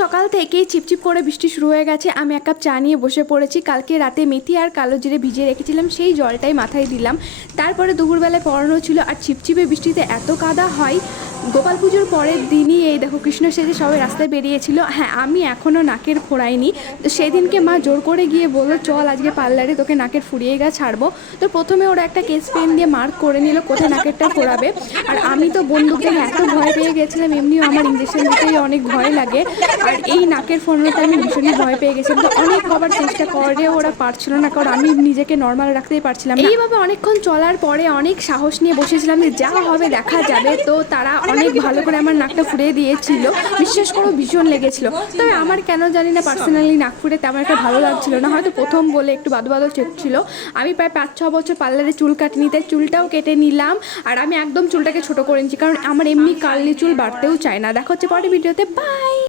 সকাল থেকেই চিপচিপ করে বৃষ্টি শুরু হয়ে গেছে। আমি এক কাপ চা নিয়ে বসে পড়েছি। কালকে রাতে মেথি আর কালো জিরে ভিজিয়ে রেখেছিলাম, সেই জলটাই মাথায় দিলাম। তারপরে দুপুরবেলায় পড়ানো ছিল, আর চিপচিপে বৃষ্টিতে এত কাদা হয়। গোপাল পুজোর পরের দিনই এই দেখো কৃষ্ণ সেজে সবাই রাস্তায় বেরিয়েছিল। হ্যাঁ, আমি এখনও নাকের ফোড়াইনি। তো সেদিনকে মা জোর করে গিয়ে বললো চল আজকে পার্লারে তোকে নাকের ফুরিয়ে গা ছাড়বো। তো প্রথমে ওরা একটা কেস পেন দিয়ে মার্ক করে নিল কোথায় নাকেরটা ফোড়াবে। আর আমি তো বন্দুক দেখে এত ভয় পেয়ে গেছিলাম, এমনিও আমার ইঞ্জেকশন দিতেই অনেক ভয় লাগে। আর এই নাকের ফোড়ানোতে আমি ভীষণই ভয় পেয়ে গেছিলাম। তো অনেক কবার চেষ্টা করে ওরা পারছিল না, কারণ আমি নিজেকে নর্মাল রাখতেই পারছিলাম না। এইভাবে অনেকক্ষণ চলার পরে অনেক সাহস নিয়ে বসেছিলাম যে যা হবে দেখা যাবে। তো তারা অনেক ভালো করে আমার নাকটা ফুরিয়ে দিয়েছিল, বিশ্বাস করো ভীষণ লেগেছিল। তবে আমার কেন জানি না পার্সোনালি নাক ফুটে তেমন একটা ভালো লাগছিল না, হয়তো প্রথম বলে একটু বাদো বাদো ছিল। আমি প্রায় 5-6 বছর পার্লারে চুল কাটিনি, তাই চুলটাও কেটে নিলাম। আর আমি একদম চুলটাকে ছোট করে নিচ্ছি, কারণ আমার এমনি কার্লি চুল বাড়তেও চায় না। দেখা হচ্ছে পরের ভিডিওতে, বাই।